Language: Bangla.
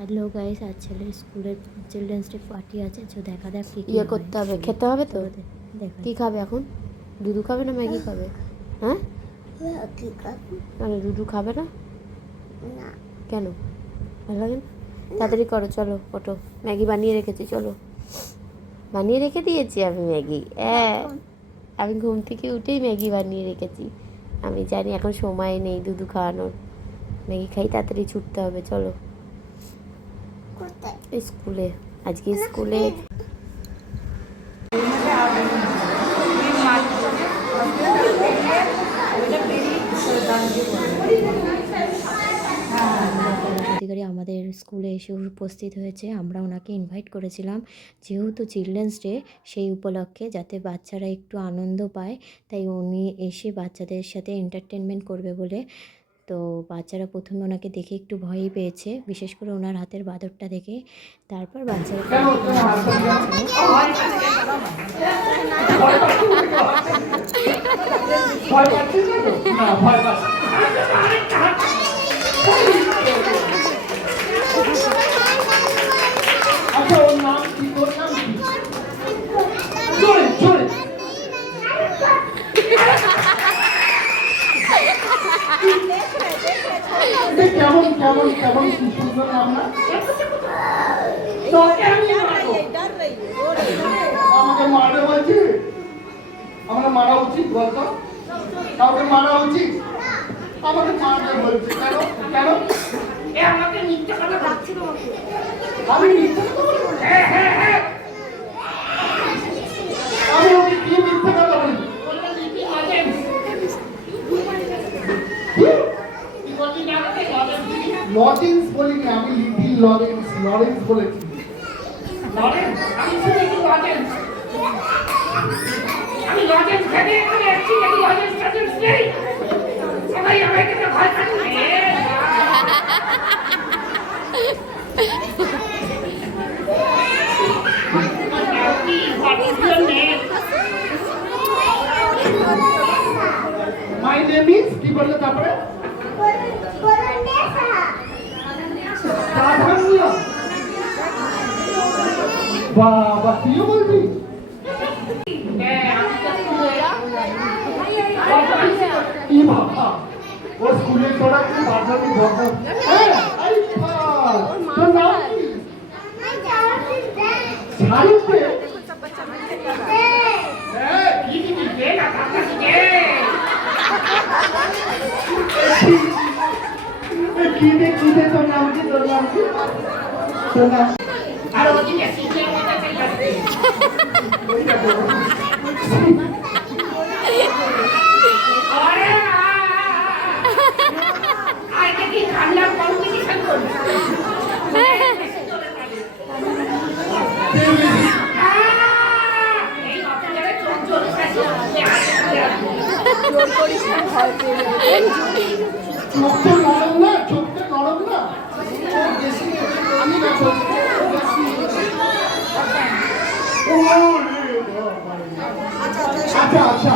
হ্যালো গাইস, আজ ছেলের স্কুলের চিলড্রেন্স ডে পার্টি আছে, তো দেখা যাক কি ইয়ে করতে হবে, খেতে হবে তো। দেখা কি খাবে এখন? দুধু খাবে না ম্যাগি খাবে? হ্যাঁ, মানে দুধু খাবে না কেন? ভালো লাগে না? তাড়াতাড়ি করো, চলো ওঠো। ম্যাগি বানিয়ে রেখেছি, চলো। বানিয়ে রেখে দিয়েছি আমি ম্যাগি। হ্যাঁ, আমি ঘুম থেকে উঠেই ম্যাগি বানিয়ে রেখেছি। আমি জানি এখন সময় নেই দুধু খাওয়ানোর। ম্যাগি খাই, তাড়াতাড়ি ছুটতে হবে, চলো। স্কুলে আজকে স্কুলে অধিকারী আমাদের স্কুলে এসে উপস্থিত হয়েছে। আমরা ওনাকে ইনভাইট করেছিলাম যেহেতু চিলড্রেন্স ডে, সেই উপলক্ষে যাতে বাচ্চারা একটু আনন্দ পায়, তাই উনি এসে বাচ্চাদের সাথে এন্টারটেনমেন্ট করবে বলে। তো বাচ্চারা প্রথমে ওনাকে দেখে একটু ভয়ই পেয়েছে, বিশেষ করে ওনার হাতের বাঁদরটা দেখে। তারপর বাচ্চারা কেমন কেমন কেমন কি সুন্দর নাম না? আমাকে মারা বলছি, আমাকে মারা উচিত বলতো? কাউকে মারা উচিত? আমাকে মারতে বলছে কেন? কেন আমাকে মিথ্যে কথা বলছি? আমি মিথ্যে কথা বলবো? হ্যাঁ হ্যাঁ হ্যাঁ, আমি ওকে কি মিথ্যে কথা বলি? লরেন্স বলিনি, আমি লিটিল লরেন্স, লরেন্স বলেছি। লরেন্স? আমি শুনেছি লরেন্স। আমি লরেন্স ভেবে এখানে এসেছি, কিন্তু লরেন্স টরেন্স নেই। সবাই আমাকে ভয় পাচ্ছে। My name is কি বললে তারপরে? বাবা তুইও বলবি? কি বাবা, ও স্কুলে তোরা কি বাজাবি বকা? তোর নাম কি? শাহরুখে? কি দে তোর নাম কি? তোর নাম কি? তোর নাম আর ওদিকে সিটের মধ্যে চলে আসবে। আরে আজকে কি ঠান্ডা কম্পিটিশন করব? এই আপনারা চোখ চলে আসে, জোর করিস না, ভয় পেয়ে যাবে। চোখটা নরম না, চোখটা নরম না, বেশি আমি না বলছি বেশি। আচ্ছা আচ্ছা,